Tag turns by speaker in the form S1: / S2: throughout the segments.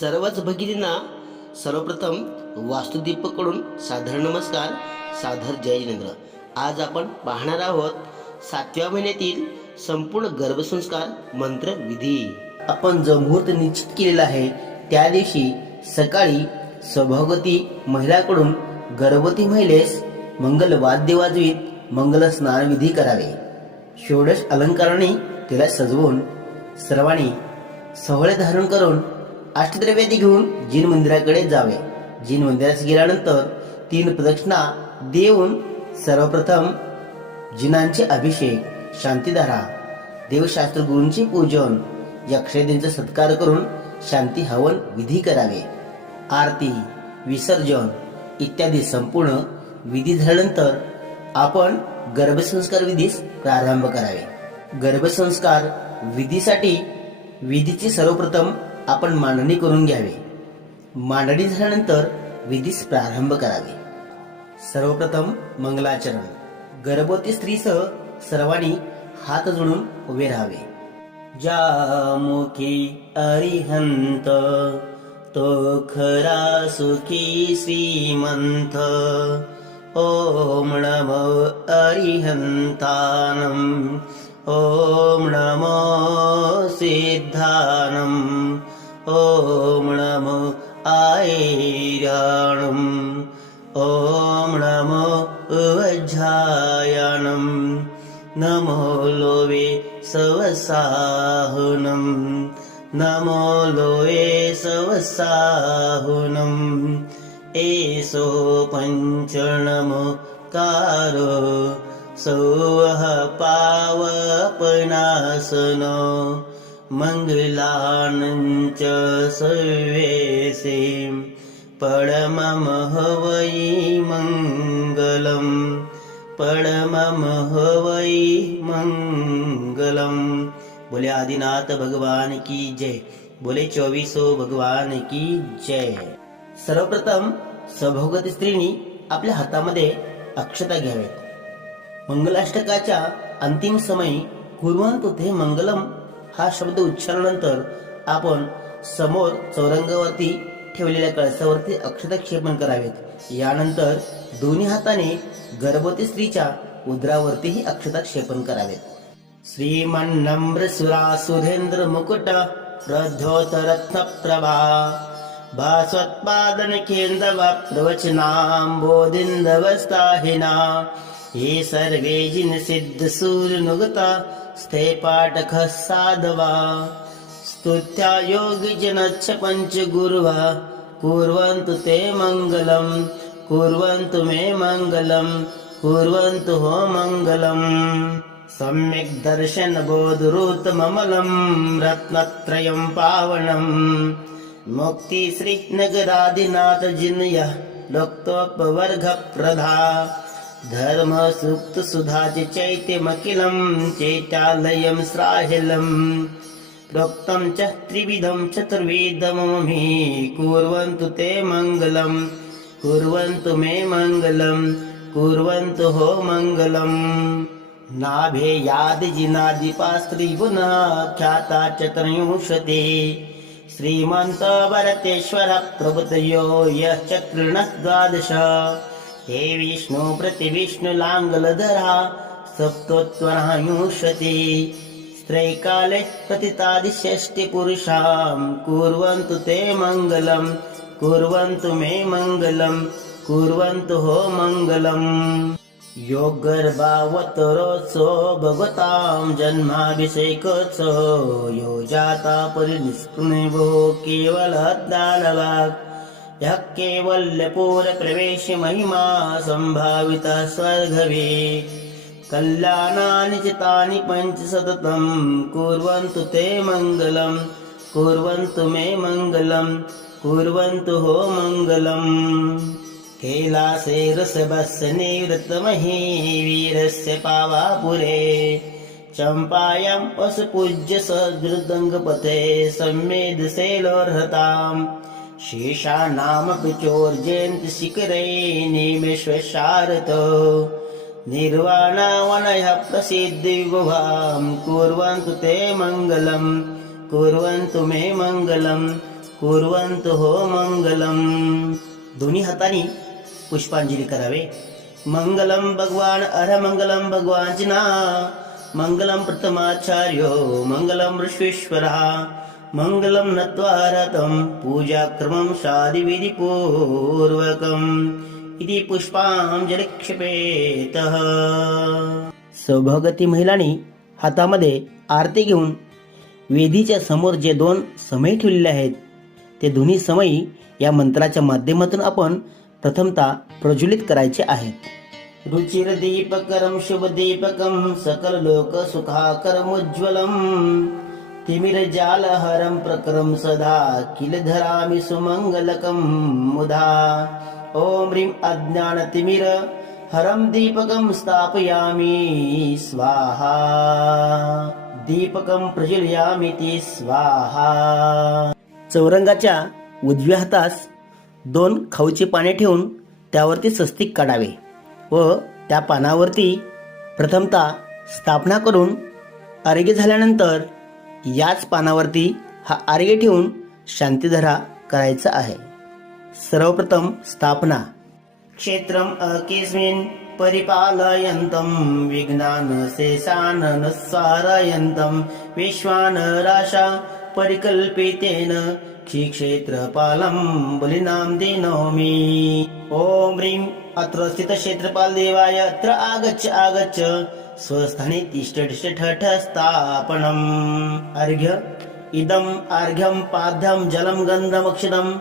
S1: सर्वच भगिनींना सर्वप्रथम वास्तुदीपकडून सादर नमस्कार सादर जय जिनेंद्र. आज आपण पाहणार आहोत सातव्या महिन्यातील संपूर्ण गर्भसंस्कार मंत्र विधी. आपण जो मुहूर्त निश्चित केलेला आहे त्या दिवशी सकाळी सौभागवती महिलाकडून गर्भवती महिलेस मंगल वाद्य वाजवीत मंगल स्नान विधी करावे. षोडश अलंकाराने तिला सजवून सर्वांनी सोहळे धारण करून अष्टद्रव्यादी घेऊन जिन मंदिराकडे जावे. जिन मंदिरात गेल्यानंतर तीन प्रदक्षिणा देऊन सर्वप्रथम जिनांचे अभिषेक शांतीधारा देवशास्त्र गुरूंचे पूजन यक्षदेंचा सत्कार करून शांती हवन विधी करावे. आरती विसर्जन इत्यादी संपूर्ण विधी झाल्यानंतर आपण गर्भसंस्कार विधीस प्रारंभ करावे. गर्भसंस्कार विधीसाठी विधीची सर्वप्रथम आपण मांडणी करून घ्यावी. मांडणी झाल्यानंतर विधीस प्रारंभ करावे. सर्वप्रथम मंगलाचरण. गर्भवती स्त्रीसह सर्वांनी हात जोडून उभे राहावे. ज्या मुखी अरिहंत तो खरा सुखी श्रीमंत. ओम नमो अरिहंतानम ॐ नमो सिद्धानम्। ॐ नमो आयिराणम्। ॐ नमो वझ्रायणं नमो लोवे सवसाहुनम् नमो लोये सवसाहुनम् एषो पञ्च नमो तारो सौह पावपनासन मङ्गलानञ्च सर्वेसे परममः वै मङ्गलम् परममः वै मङ्गलम् बोले आदिनाथ भगवान की जय बोले चोवीसो भगवान की जय। सर्वप्रथम सभोगत स्त्रीनी आपल्या हातामध्ये अक्षता घ्यावेत मंगलाष्टकाच्या अंतिम समयी कुर्वंतु ते मंगलम हा शब्द उच्चारल्यानंतर आपण समोर चौरंगावरती ठेवलेल्या कळसावरती अक्षता क्षेपण करावेत. यानंतर दोन्ही हाताने गर्भवती स्त्रीच्या उदरावरतीही अक्षता क्षेपण करावेत. श्रीमन्नम्र सुरासुरेंद्र मुकुट प्रधोत रत्न प्रभा भास्वत्पादन केंद्र प्रवचनांबोधिंदवस्ताहिना ये सर्वे हि निसिद्ध सूर्यनुगता स्ते पाठकः साधवा। स्तुत्या योगिजनच्छ जनच्छ कुर्वन्तु ते मङ्गलम् कुर्वन्तु मे मङ्गलम् कुर्वन्तु हो मङ्गलम् सम्यग् दर्शन बोधरूतममलं रत्नत्रयं पावनम्। मुक्तिश्रीनगरादिनाथजिन्यप्रधा धर्म सुप्त सुधाच चैत्यमखिलम् चैत्यालयम् श्राहिलम् प्रोक्तं च त्रिविधं चतुर्विधममि कुर्वन्तु ते मङ्गलम् कुर्वन्तु मे मङ्गलम् कुर्वन्तु हो मङ्गलम् नाभेयादिजिनादिपास्त्रिगुणा ख्याता चतुर्युंशति श्रीमन्त वरतेश्वर प्रभुतयो यः चक्रिणः द्वादश हे विष्णु प्रतिविष्णुलाङ्गलधरा सप्तोत्तरयुंशति स्त्रैकाले प्रतितादिषष्टिपुरुषां कुर्वन्तु ते मङ्गलम् कुर्वन्तु मे मङ्गलम् कुर्वन्तु हो मङ्गलम्। योगर्भावतरोत्सो भगवतां जन्माभिषेकोत्सव यो जाता परिनिष्पृणिभो केवलदानवाक् यः केवल्यपूरप्रवेश महिमा सम्भावितः स्वर्गवे। कल्याणानि च तानि पञ्च सततं कुर्वन्तु ते मङ्गलम्। कुर्वन्तु मे मङ्गलम्। कुर्वन्तु हो मङ्गलम्। कैलासे रसभस्य निवृत्तमहि वीरस्य पावापुरे। चम्पायां पशुपूज्य सदृदङ्गपथे सम्मेदशैलोर्हताम् शेषानामपि चोर्जयन्ति शिखरे निमेश्वशारतो निर्वाणावनयः प्रसिद्धिविभुवां कुर्वन्तु ते मङ्गलम् कुर्वन्तु मे मङ्गलम् कुर्वन्तु हो मङ्गलम्। दोन्ही हाताने पुष्पांजली करावे। मंगलम भगवान अर मंगलम भगवान मंगलम प्रथमाचार्यो मंगलम ऋष्वेश्वरः मंगलम नत्वारतं पूजाक्रमं शादिविधिपूर्वकम् इति पुष्पांजली क्षिपेतः सौभागती महिलांनी हातामध्ये आरती घेऊन वेदीच्या समोर जे दोन समय ठेवलेले आहेत ते दोन्ही समयी या मंत्राच्या माध्यमातून आपण प्रथमतः प्रज्वलित करायचे आहेत. रुचिर दीपकरम शुभ दीपकम सकल लोक सुखाकरमुज्ज्वलम तिमिर जालहरम प्रक्रम सदा किल धरामि सुमंगलकम मुधा ओम ह्रीं अज्ञान तिमिर हरम दीपकम स्थापयामि स्वाहा। दीपकम प्रज्वलयामि ती स्वाहा। चौरंगाच्या उजव्या हातास दोन खाऊची पाने ठेवून त्यावरती स्वस्तिक काढावे व त्या पानावरती प्रथमतः स्थापना करून आरोग्य झाल्यानंतर याच पानावरती हा आर्य ठेवून शांतीधरा करायचा आहे. सर्वप्रथम स्थापना. क्षेत्रम अकेस्मिन् परिपालयन्तं विघ्नान् शेषान् निस्सारयन्तं विश्वानराशा परिकल्पितेन क्षीक्षेत्रपालं बलिनां दिनोमि। ॐ ह्रीं अत्र स्थितक्षेत्रपालदेवाय अत्र आगच्छ आगच्छ। स्वस्थाने तिष्ठ तिष्ठ अर्घ्य इदम् अर्घ्यं पाद्यं जलं गन्धमक्षितम्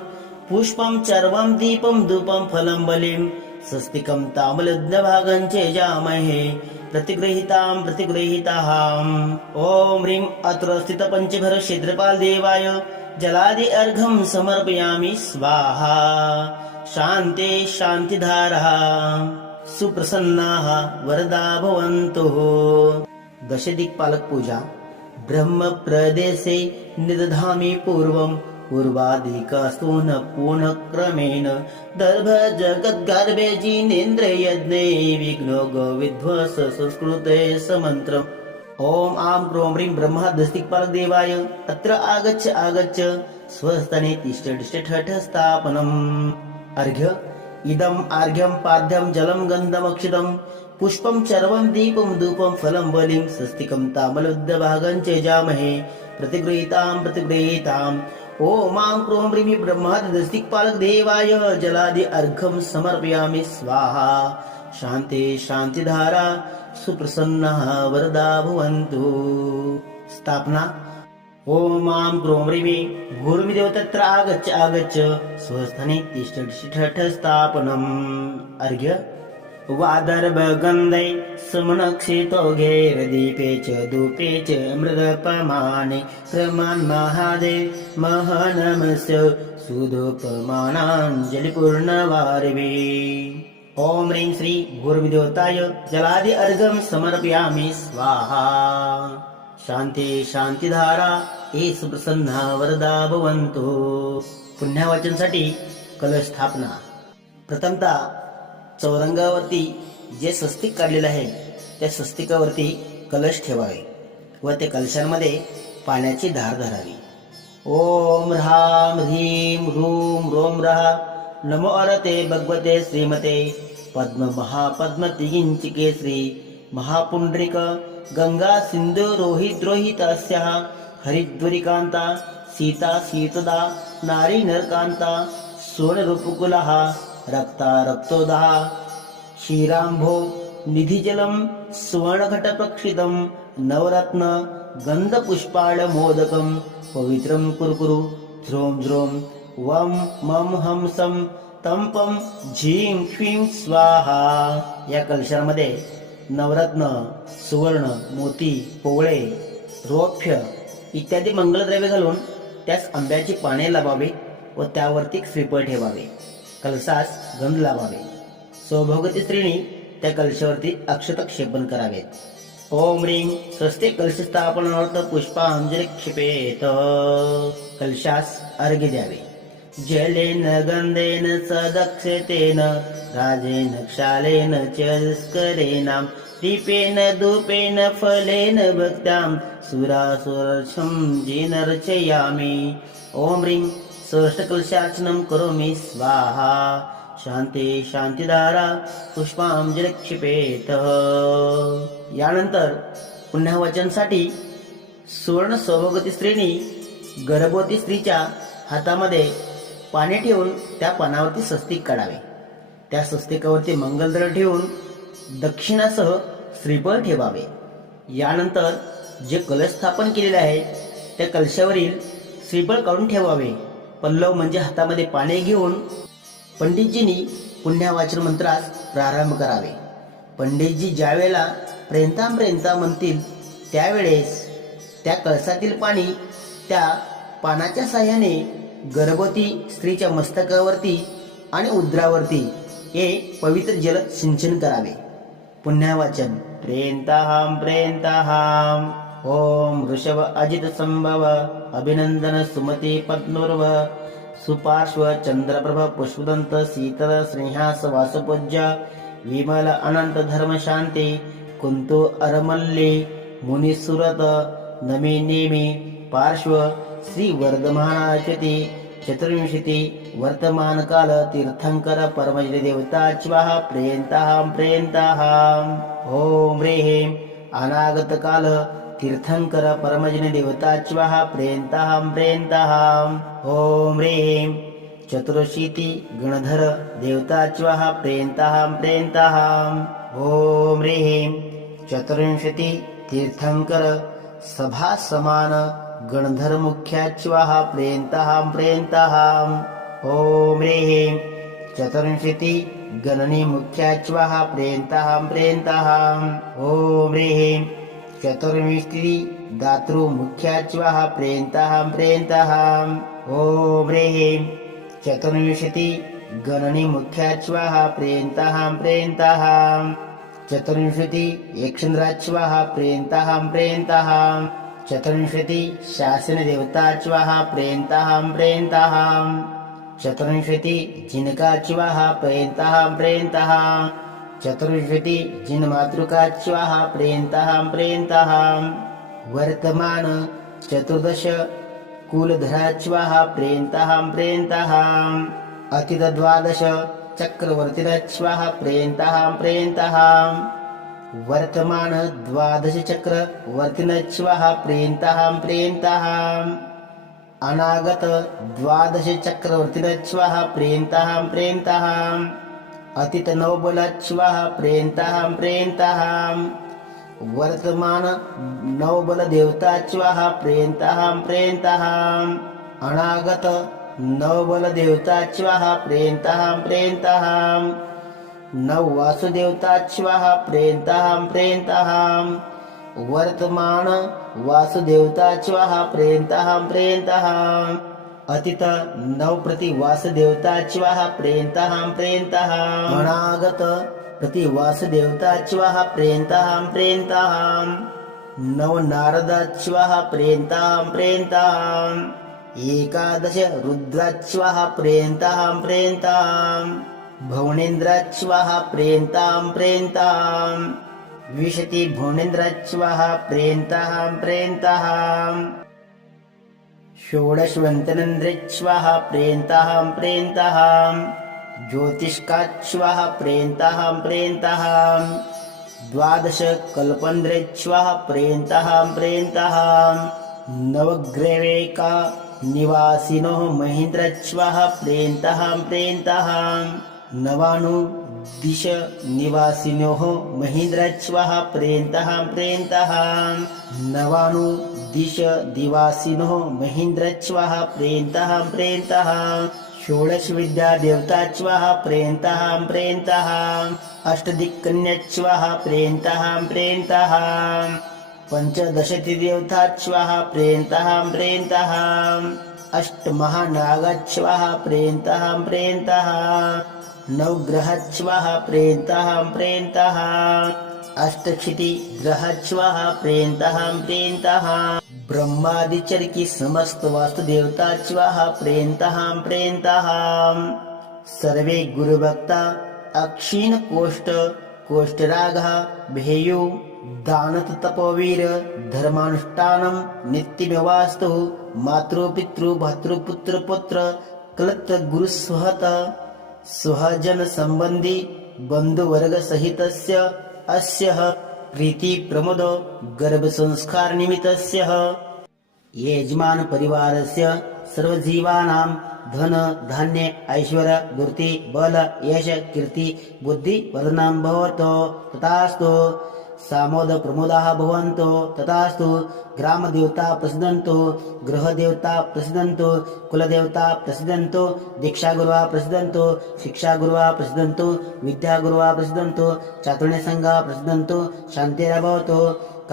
S1: पुष्पं चर्वं दीपं धूपं फलं बलिं स्वस्तिकं तामलग्नभागं चेजामहे प्रतिगृहीतां प्रतिगृहीताम्। ॐ ह्रीं अत्र स्थितपञ्चभर क्षेत्रपाल देवाय जलादि अर्घं समर्पयामि स्वाहा। शान्ते शान्तिधारः। सुप्रसन्नाः वरदा भवन्तु। दशदिक्पालक पूजा। ब्रह्मप्रदेशे निदधामि पूर्वम् पूर्वादिकास्तु न पूर्णक्रमेण। दर्भ जगद्गर्भे जिनेन्द्र यज्ञे विघ्नो गोविध्वस संस्कृते समन्त्रम्। ॐ आं क्रों ह्रीं ब्रह्मादस्तिक्पालक देवाय। अत्र आगच्छ आगच्छ। स्वस्थने तिष्ठ तिष्ठ ठठ स्थापनम् अर्घ्य। इदम् अर्घ्यं पाद्यं जलं गन्धमक्षितम् पुष्पं चर्वं दीपं धूपं फलं बलिं स्वस्तिकं तामलुद्धभागं चेजामहे। प्रतिगृहीतां प्रतिगृहीताम्। ॐ क्रों ह्रीं ब्रह्मादिस्तिक्पालक देवाय जलादि अर्घं समर्पयामि स्वाहा। शान्ते शान्तिधारा सुप्रसन्नः वरदा भवन्तु। स्थापना ॐ मां क्रों ह्रीं भूर्मिदेव तत्र आगच्छ आगच्छ। स्वस्थाने तिष्ठ तिष्ठ स्थापनम् अर्घ्य वादर्भगन्धै सुमनक्षितो घेरदीपे च धूपे च मृदपमाने। क्रमान् महादेव महनमस्य सुधोपमानाञ्जलिपूर्णवारवे ॐ श्री भूर्विदेवताय जलादि अर्घं समर्पयामि। स्वाहा शान्ति शान्तिधारा एस सुप्रसन्ना वरदा भवन्तु. पुण्यवाचनसाठी कलश स्थापना. प्रथमतः चौरंगावरती जे स्वस्तिक काढलेलं आहे त्या स्वस्तिकावरती कलश ठेवावे व ते कलशांमध्ये पाण्याची धार धरावी. ओम ह्राम ह्रीम ह्रूम रोम रहा. नमो अरते भगवते श्रीमते. पद्म महापद्मतिगिंचिके श्री महापुंडरिक. गंगा सिंधु रोहित हरिद्वरिकान्ता सीता सीतदा नारी नरकान्ता सोनरूपकुलः रक्ता रक्तोदः क्षीराम्भो निधिजलं स्वर्णघटप्रक्षितं नवरत्न गन्धपुष्पाळमोदकं पवित्रं कुरकुरु ध्रों ध्रों वं मं हंसं तंपम झीं क्वीं स्वाहा. या कलशामध्ये नवरत्न सुवर्ण मोती पोवळे रोप्य इत्यादी मंगलद्रव्य घालून त्यास आंब्याची पाने लावावी व त्यावरती श्रीफळ ठेवावे. कलशास गंध लावावे. सौभोगती स्त्रीनी त्या कलशावरती अक्षतक्षेपण करावेत. ओम रिंग स्वस्ते कलशस्थापनार्थ पुष्पांजली क्षेपेत. कलशास अर्घ्य द्यावे. जलेन गंधेन सदक्षतेन राजेन क्षालेन च दुष्करेणां दीपेन धूपेन फलेन भक्त्यां सुरासुरक्षं जिनर्चयामि ॐ ह्रीं सुरष्टकलशार्चनं करोमि स्वाहा। शांती शांतीदारा पुष्पांजली यानंतर यानंतर वचनसाठी सुवर्ण सौभगती स्त्रीनी गर्भवती स्त्रीच्या हातामध्ये पाने ठेवून त्या पानावरती स्वस्तिक काढावे. त्या स्वस्तिकावरती मंगलद्र ठेवून दक्षिणासह श्रीफळ ठेवावे. यानंतर जे कलश स्थापन केलेले आहे त्या कलशावरील श्रीफळ काढून ठेवावे. पल्लव म्हणजे हातामध्ये पाने घेऊन पंडितजींनी पुण्यावाचन मंत्रास प्रारंभ करावे. पंडितजी ज्यावेळेला प्रेंताम प्रेंता म्हणतील त्यावेळेस त्या कळसातील पाणी त्या पानाच्या साह्याने गर्भवती स्त्रीच्या मस्तकावरती आणि उद्रावरती हे पवित्र जल सिंचन करावे. पुण्यवाचन प्रेंताहाम प्रेंताहाम ओम ऋषभ अजित संभव. अभिनंदन सुमती पद्मर्व. सुपार्श्व चंद्रप्रभ पुष्पदंत शीतल स्नेहास वासपूज्य. विमल अनंत धर्म शांती. कुंतु अरमल्ली मुनिसुरत. नमे नेमे. पार्श्व श्री वर्धमानाश्वती चतुर्विंशती वर्तमान काल तीर्थंकर परमजने देवताच्वाह प्रेयंताहाम प्रेयंताहाम ओम रेहेम अनागत काल तीर्थंकर परमजने देवताच्वाह प्रेयंताहाम प्रेयंताहाम ओम रेहेम चतुर्शीती गणधर देवताच्वाह प्रेयंताहाम प्रेयंताहाम ओम रेहेम चतुर्विंशती तीर्थंकर सभा समान प्रेन्तहां मुख्याच्वाहा ॐ ह्रीं। चतुर्विंशति रेहेम प्रेन्तहां गणनी ॐ ह्रीं। चतुर्विंशति ओम प्रेन्तहां चतुर्विंशती ॐ ह्रीं। चतुर्विंशति प्रेयंताहाम प्रेन्तहां रेहेम चतुर्विंशति गणनी प्रेन्तहां प्रेयंताहाम चतुर्ंशति शासनदेवताच्यः प्रेन्तः प्रेन्ताः चतुर्विंशति जिनकाच्यः प्रेन्तः प्रेन्तः चतुर्विंशति जिनमातृकाच्याः प्रेन्तः प्रेन्तः वर्तमानचतुर्दश कुलधरा चः प्रेन्तः प्रेन्तः अतिथद्वादश चक्रवर्तिरचिवः प्रेन्तः प्रेन्तः वर्तमान द्वादश चक्र वर्तिनच्वाहा प्रेयंताहाम अनागत द्वादश चक्रवर्तिनच्वाहा प्रेयंताहाम प्रेयंताहाम अतीत नवबलच्वाहा वर्तमान नवबल देवताच्वाहा प्रेयंताहाम प्रेयंताहाम अनागत नवबल देवताच्वाहा प्रेयंताहाम प्रेयंताहाम नव वासुदेवताच्वाहा प्रेयंताहाम प्रेयंताहाम वर्तमान वासुदेवताच्वाहा प्रेयंताहाम प्रेयंताहाम अतीत नव प्रति वासुदेवताच्वाहा प्रेयंताहाम प्रेयंताहाम अनागत प्रति वासुदेवताच्वाहा प्रेयंताहाम प्रेयंताहाम नव नारदाच्वाहा प्रेयंताहाम प्रेयंताहाम एकादश रुद्राच्वाहा प्रेयंताहाम प्रेयंताहाम भौनेन्द्रश्वः प्रेन्तां प्रेन्तां। विशति भौनेन्द्रच्छः प्रेन्तः प्रेन्तः। षोडशवञ्चनं प्रेन्तः प्रेन्तः। ज्योतिष्काच्वः प्रेन्तः प्रेन्तः। द्वादशकल्पन्द्रच्छः प्रेन्तः प्रेन्तः। नवग्रवेकानिवासिनोः महेन्द्रच्छः प्रेन्तः प्रेन्तः। नवानु दिश प्रेन्तः प्रेन्तः नवानु दिश प्रेन्तः प्रेन्तः षोडशविद्यादेवताच्वः प्रेन्तः प्रेन्तः अष्टदिक्कन्यच्वः प्रेन्तः प्रेन्तः पञ्चदशतिदेवताच्वः प्रेन्तः प्रेन्तः अष्टमहानागच्छ्वः प्रेन्तः प्रेन्तः नवग्रहाः प्रेन्तः प्रेन्तः अष्टक्षिति गृहश्चेन्तः प्रेन्तः ब्रह्मादिचरकि समस्तवास्तुदेवताः प्रेन्तः प्रेन्ताः सर्वे गुरुभक्ता अक्षीणकोष्ठ कोष्ठरागः भेयु दानतपोवीर धर्मानुष्ठानं नित्यमेवास्तु मातृ पितृ भातृपुत्रपुत्र कलत्रगुरुस्वहत पुत्र संबंधी बंधुवर्ग अस्य प्रीती प्रमोद गर्भसंस्कार यजमान सर्वजीवानां धन धान्य ऐश्वर मूर्ति बल यश कीर्ति बुद्धि वर्धनां भवतो। तथास्तु सामोद प्रमोदाः भवन्तु तथास्तु ग्रामदेवता प्रसिद्धन्तु गृहदेवता प्रसिद्धन्तु कुलदेवता प्रसिद्धन्तु दीक्षागुरुवा प्रसिद्धन्तु शिक्षागुरुवा प्रसिद्धन्तु विद्यागुरुवा प्रसिद्धन्तु चातुर्ण्यसङ्घा प्रसिद्धन्तु शान्तिरभवतु।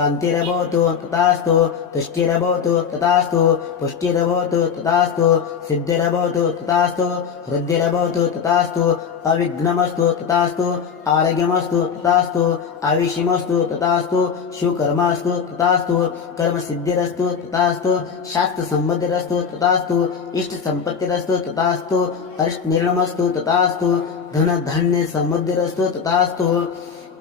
S1: कान्तिरभवतु तथास्तु तुष्टिरभवतु तथास्तु पुष्टिरभवतु तथास्तु सिद्धिरभवतु तथास्तु हृद्धिरभवतु तथास्तु अविघ्नमस्तु तथास्तु आरोग्यमस्तु तथास्तु आविषिमस्तु तथास्तु शिवकर्मास्तु तथास्तु कर्मसिद्धिरस्तु तथास्तु शास्त्रसम्बद्धिरस्तु तथास्तु इष्टसम्पत्तिरस्तु तथास्तु अरिष्टनिर्णमस्तु तथास्तु धनधान्यसमृद्धिरस्तु तथास्तु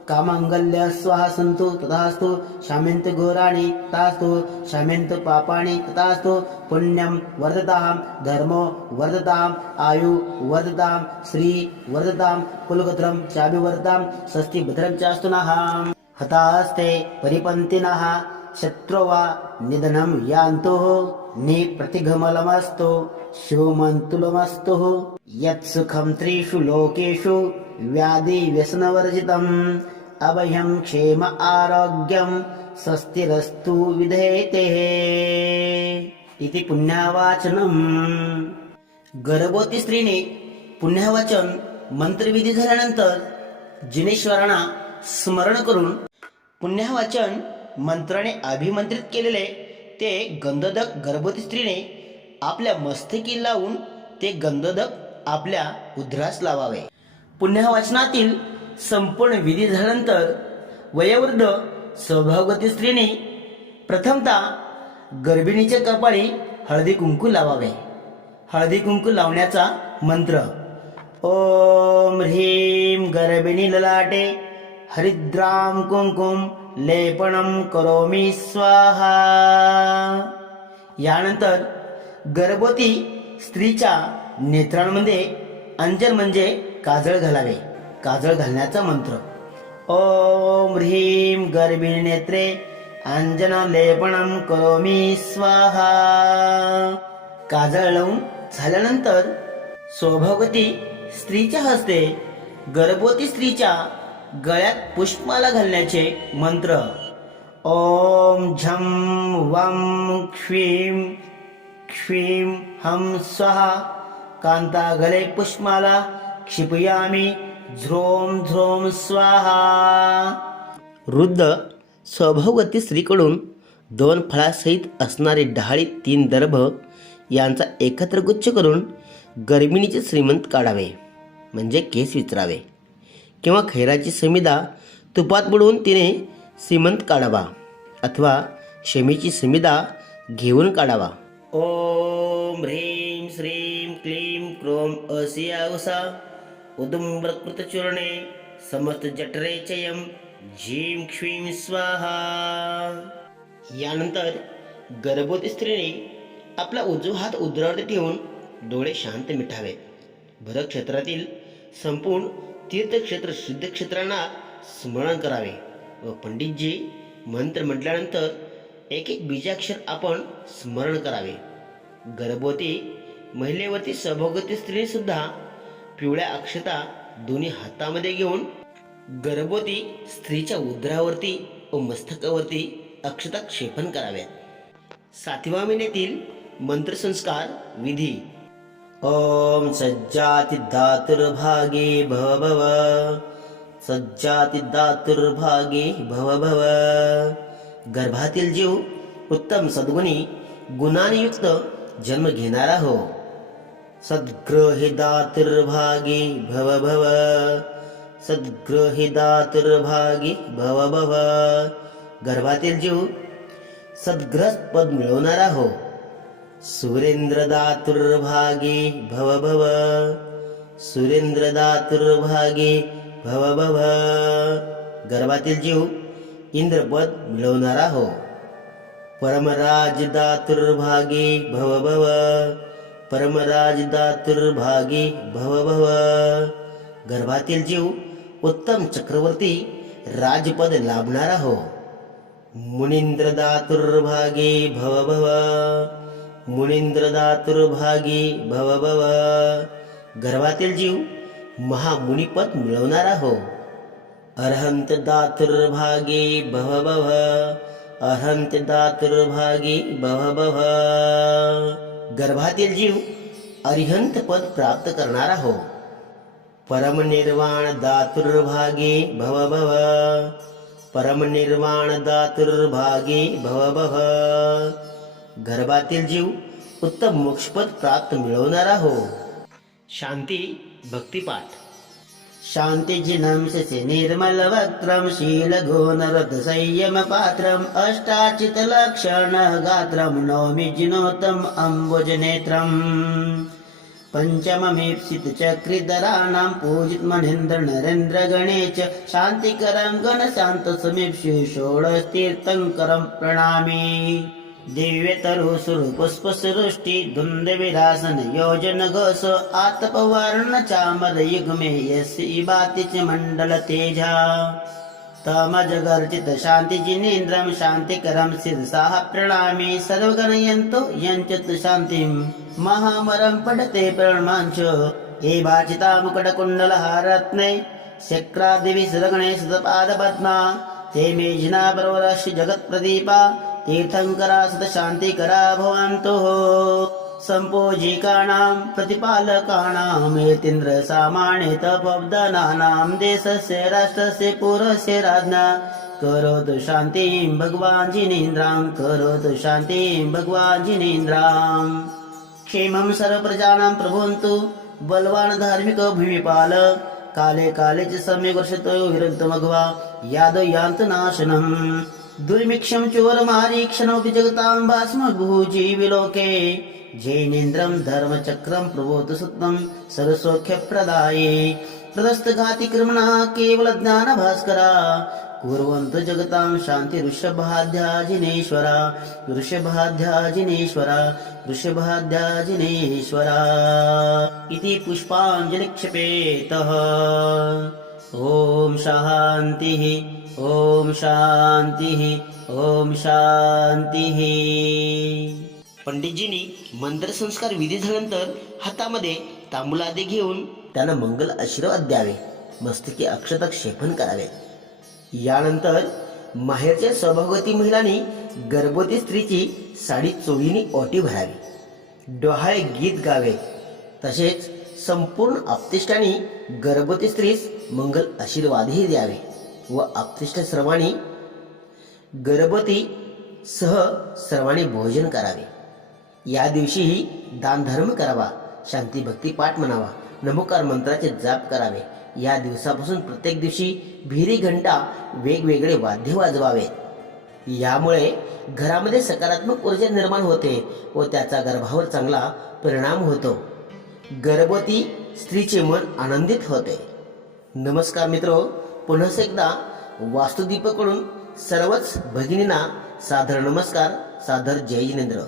S1: కామాంగల్యస్వాహ సంతు తథాస్తు శమంత ఘోరాణి తాస్తు శమంత పాపాణి తథాస్తు పుణ్యం వర్ధతాం ధర్మో వర్ధతాం ఆయు వర్ధతాం శ్రీ వర్ధతాం కులగత్రం చాపి వర్ధతాం స్వస్తి భద్రం చాస్తునః హతాస్తే పరిపంతినః శత్రువ నిధనం యాంతు నీ ప్రతిగమలమస్తు శివమంతులమస్తు యత్సుఖం త్రిషు లోకేషు వ్యాధి వ్యసనవర్జితం अभयं क्षेम आरोग्यं स्वस्तिरस्तु विधेते इति पुण्यावाचनम्। गर्भवती स्त्रीने पुण्यावाचन मंत्रविधी झाल्यानंतर जिनेश्वरांना स्मरण करून पुण्यावाचन मंत्राने अभिमंत्रित केलेले ते गंधदक गर्भवती स्त्रीने आपल्या मस्तकी लावून ते गंधदक आपल्या उद्रास लावावे. पुण्यावाचनातील संपूर्ण विधी झाल्यानंतर वयोवृद्ध सौभागवती स्त्रीने प्रथमतः गर्भिणीच्या कपाळी हळदी कुंकू लावावे. हळदी कुंकू लावण्याचा मंत्र ओम ह्रीं गर्भिणी ललाटे हरिद्राम कुंकुम लेपणम करोमी स्वाहा. यानंतर गर्भवती स्त्रीच्या नेत्रांमध्ये अंजन म्हणजे काजळ घालावे. काजळ घालण्याचा मंत्र. ओम ह्रीं गर्भिणी नेत्रे अंजन लेपणम करोमी स्वाहा. काजळ लावून झाल्यानंतर सौभाग्यवती स्त्रीच्या हस्ते गर्भवती स्त्रीच्या गळ्यात पुष्पाला घालण्याचे मंत्र. ओम झम वम क्षीम क्षीम हम स्वाहा. कांता गले पुष्माला क्षिपयामी. झ्रोम झ्रोम स्वाहा. वृद्ध सौभाग्यवती स्त्रीकडून दोन फळासहित असणारे डहाळी तीन दर्भ यांचा एकत्र गुच्छ करून गर्भिणीचे श्रीमंत काढावे म्हणजे केस विचरावे. किंवा खैराची समिदा तुपात बुडवून तिने श्रीमंत काढावा अथवा शमीची समिदा घेऊन काढावा. ओम ह्रीम श्रीम क्लीं क्रोम असिया औसा उदुम्बकृतचूर्णे समस्त जठरे चयम झीम क्ष्वीं स्वाहा। यानंतर गर्भवती स्त्रीने आपला उजवा हात उदरावरती ठेवून डोळे शांत मिठावेत भरत क्षेत्रातील संपूर्ण तीर्थक्षेत्र सिद्धक्षेत्रांना स्मरण करावे व पंडितजी मंत्र म्हटल्यानंतर एक एक बीजाक्षर आपण स्मरण करावे. गर्भवती महिलेवरती सभोगती स्त्रीसुद्धा पिवळ्या अक्षता दोन्ही हातामध्ये घेऊन गर्भवती स्त्रीच्या उदरावरती व मस्तकावरती अक्षता क्षेपण कराव्यात. सातव्या महिन्यातील मंत्रसंस्कार विधी. ओम सज्जाति दातुर्भागे भव भव सज्जाति दातुर्भागे भव भव गर्भातील जीव उत्तम सद्गुणी गुणानियुक्त जन्म घेणारा हो. सद्ग्रहि भव भव। सद्ग्रहि भव भव। गर्भातील जीव सद्ग्रस्त पद मिळवणारा हो। सुरेंद्रदातुर्भागे भव भव। सुरेंद्रदातुर्भागे भव भव। गर्भातील जीव इंद्रपद मिळवणारा हो। परमराजदातुर्भागे भव भव। परमराज दातुर्भागे भव भव। गर्भातील जीव उत्तम चक्रवर्ती राजपद लाभणारा हो। मुनींद्र दातुर्भागे भव भव। मुनिंद्रदातुर्भागी भव भव। गर्भातील जीव महामुनिपद मिळवणारा हो। अर्हंत दातुर्भागे भव भव। अर्हंत दातुर्भागे भव भव। गर्भातील जीव अरिहंत पद प्राप्त करणार आहो परमनिर्वाण दातुर्भागे भव भव. परमनिर्वाण दातुर्भागे भव भव. गर्भातील जीव उत्तम मोक्षपद प्राप्त मिळवणार आहो शांती भक्तिपाठ. शान्तिजिनं शिशि शीलघोनरथसंयमपात्रम् अष्टाचितलक्षणगात्रं नौमि जिनोतम् अम्बुजनेत्रम्। पञ्चमीप्सितचक्रितराणां पूजित च शान्तिकरं गणशान्तसमीप्सि षोडस्तीर्थङ्करं प्रणामि। दिव्यतरु सुरपुष्पसृष्टि धुन्द विरासन योजन घोष आतपवर्ण चामर युग्मे यस्य च मण्डल तेजा। तमजगर्जित शान्तिजिनेन्द्रं शान्तिकरं शिरसाः प्रणामि सर्वगणयन्तो यञ्चत् शान्तिं। महामरं पठते प्रणमाञ्च हे भाचिता मुकुटकुण्डलहारत्ने शक्रादिवि सुरगणे सुतपादपद्मा ते मे जिनापरवरस्य जगत्प्रदीपा तीर्थङ्करा सतशान्तिकरा भवन्तु सम्पूजिकाणां प्रतिपालकाणाम् यतीन्द्र देशस्य राष्ट्रस्य पुरस्य राज्ञा। करोतु शान्तिं भगवान् जिनेन्द्रां करोतु शान्तिं भगवान् जिनेन्द्राम् क्षेमं सर्वप्रजानां प्रभुन्तु बलवान् धार्मिक भूमिपाल। काले काले च सम्यक् वर्षतो विरन्तु मघवा यादो यान्तु नाशनम्। दुर्मिक्षं चोरमारीक्षणोऽपि जगतां भास्म जैनेन्द्रं धर्मचक्रं प्रबोध सुत्वं सर्वसौख्यप्रदाये तदस्तघातिक्रमणः केवलज्ञानभास्करा कुर्वन्तु जगतां शान्ति ऋषभाध्याजिनेश्वरा। ऋषभाध्याजिनेश्वरा ऋषभाध्याजिनेश्वरा। इति पुष्पाञ्जलिक्षपेतः। ॐ शान्तिः। ॐ शान्तिः ॐ शान्तिः पंडितजींनी मंत्र संस्कार विधी झाल्यानंतर हातामध्ये तांबूलादे घेऊन त्यांना मंगल आशीर्वाद द्यावे मस्तकी अक्षतक शेपन करावे. यानंतर माहेरच्या सौभाग्यवती महिलांनी गर्भवती स्त्रीची साडी चोळीने ओटी भरावी. डोहाळे गीत गावे. तसेच संपूर्ण आपतिष्टांनी गर्भवती स्त्रीस मंगल आशीर्वादही द्यावे. व आपतिष्ट सर्वांनी गर्भवती सह सर्वांनी भोजन करावे. या दिवशीही दानधर्म करावा शांती भक्ती पाठ म्हणावा नमोकार मंत्राचे जाप करावे. या दिवसापासून प्रत्येक दिवशी भिरी घंटा वेगवेगळे वाद्य वाजवावे. यामुळे घरामध्ये सकारात्मक ऊर्जा निर्माण होते व त्याचा गर्भावर चांगला परिणाम होतो. गर्भवती स्त्रीचे मन आनंदित होते. नमस्कार मित्र पुन्हा एकदा वास्तुदीपकडून सर्वच भगिनींना सादर नमस्कार सादर जय जिनेंद्र.